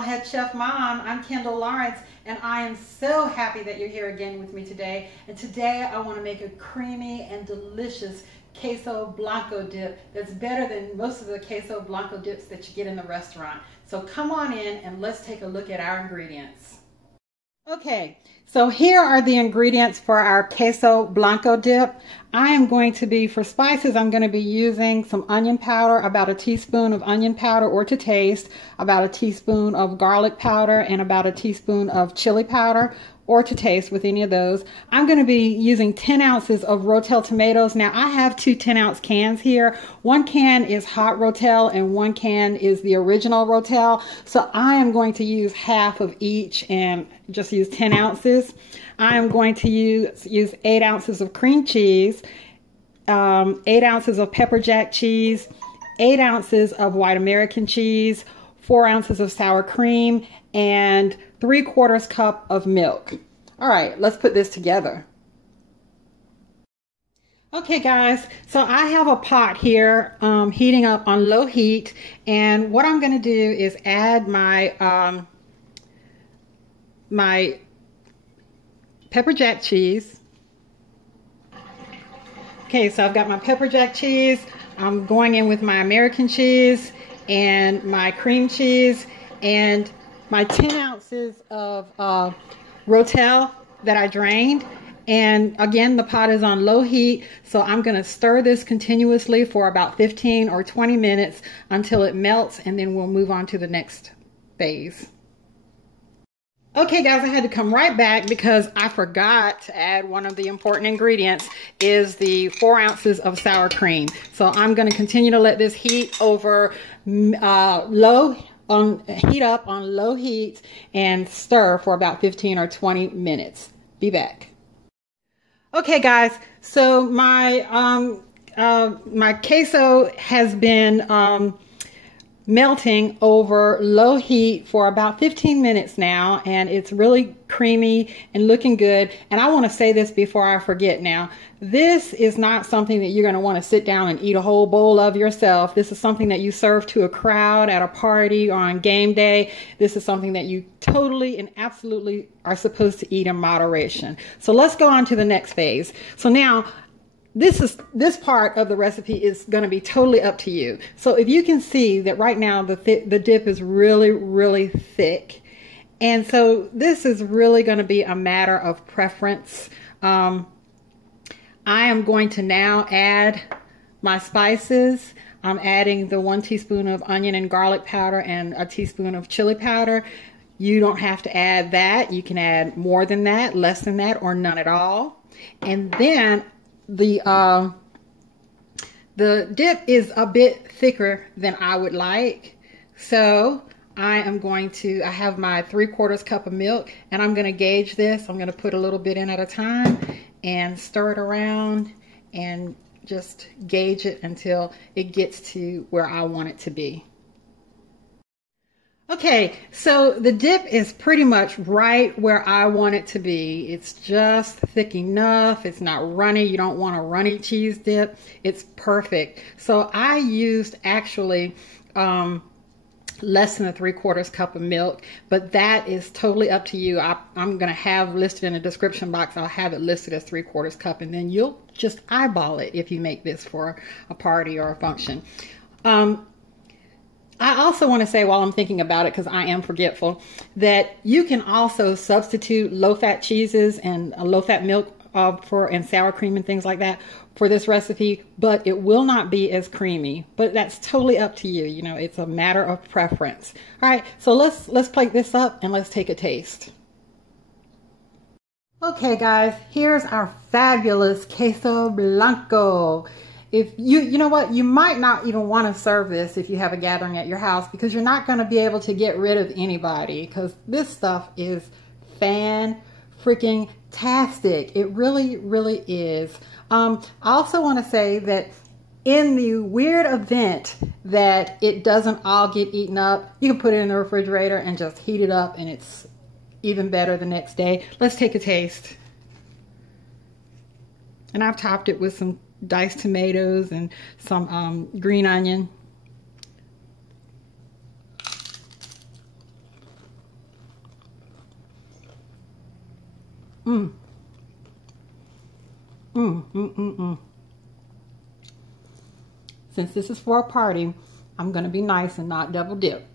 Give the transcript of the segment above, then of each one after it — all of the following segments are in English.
y'all, Head Chef Mom. I'm Kendall Lawrence, and I am so happy that you're here again with me today. And today I want to make a creamy and delicious Queso Blanco dip that's better than most of the Queso Blanco dips that you get in the restaurant. So come on in and let's take a look at our ingredients. Okay, so here are the ingredients for our Queso Blanco dip. I am going to be, for spices, I'm going to be using some onion powder, about a teaspoon of onion powder or to taste, about a teaspoon of garlic powder, and about a teaspoon of chili powder or to taste with any of those. I'm going to be using 10 ounces of Rotel tomatoes. Now I have two 10-ounce cans here. One can is hot Rotel and one can is the original Rotel. So I am going to use half of each and just use 10 ounces. I am going to use 8 ounces of cream cheese, 8 ounces of Pepperjack cheese, 8 ounces of white American cheese, 4 ounces of sour cream, and 3/4 cup of milk. All right, let's put this together. Okay guys, so I have a pot here heating up on low heat, and what I'm going to do is add my my Pepperjack cheese. Okay, so I've got my Pepperjack cheese. I'm going in with my American cheese and my cream cheese and my 10 ounces of Rotel that I drained. And again, the pot is on low heat, so I'm going to stir this continuously for about 15 or 20 minutes until it melts, and then we'll move on to the next phase. Okay guys, I had to come right back because I forgot to add one of the important ingredients, is the 4 ounces of sour cream. So I'm going to continue to let this heat over heat up on low heat and stir for about 15 or 20 minutes. Be back. Okay guys, so my my queso has been melting over low heat for about 15 minutes now, and it's really creamy and looking good. And I want to say this before I forget now, this is not something that you're going to want to sit down and eat a whole bowl of yourself. This is something that you serve to a crowd at a party or on game day. This is something that you totally and absolutely are supposed to eat in moderation. So let's go on to the next phase. So now this part of the recipe is going to be totally up to you. So if you can see that right now the dip is really thick, and so this is really going to be a matter of preference. I am going to now add my spices. I'm adding the 1 teaspoon of onion and garlic powder and a teaspoon of chili powder. You don't have to add that. You can add more than that, less than that, or none at all. And then the dip is a bit thicker than I would like, so I have my 3/4 cup of milk, and I'm going to gauge this. I'm going to put a little bit in at a time and stir it around and just gauge it until it gets to where I want it to be. Okay, so the dip is pretty much right where I want it to be. It's just thick enough. It's not runny. You don't want a runny cheese dip. It's perfect. So I used actually less than a 3/4 cup of milk, but that is totally up to you. I'm going to have listed in the description box, I'll have it listed as 3/4 cup, and then you'll just eyeball it if you make this for a party or a function. I also want to say, while I'm thinking about it, because I am forgetful, that you can also substitute low-fat cheeses and low-fat milk and sour cream and things like that for this recipe, but it will not be as creamy. But that's totally up to you. You know, it's a matter of preference. All right, so let's plate this up and let's take a taste. Okay, guys, here's our fabulous Queso Blanco. If you know what, you might not even want to serve this if you have a gathering at your house, because you're not going to be able to get rid of anybody, because this stuff is fan-freaking-tastic. It really is. I also want to say that in the weird event that it doesn't all get eaten up, you can put it in the refrigerator and just heat it up, and it's even better the next day. Let's take a taste. And I've topped it with some diced tomatoes and some green onion. Mm. Mm, mm, mm, mm. Since this is for a party, I'm going to be nice and not double dip.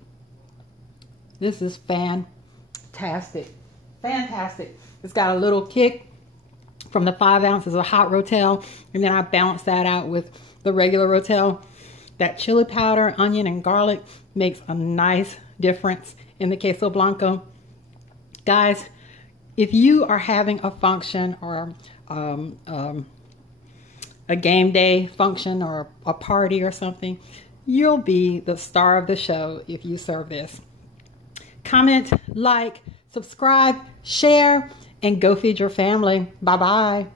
This is fantastic. Fantastic. It's got a little kick from the 5 ounces of hot Rotel, and then I balance that out with the regular Rotel. That chili powder, onion, and garlic makes a nice difference in the Queso Blanco. Guys, if you are having a function or a game day function or a party or something, you'll be the star of the show if you serve this. Comment, like, subscribe, share, and go feed your family. Bye-bye.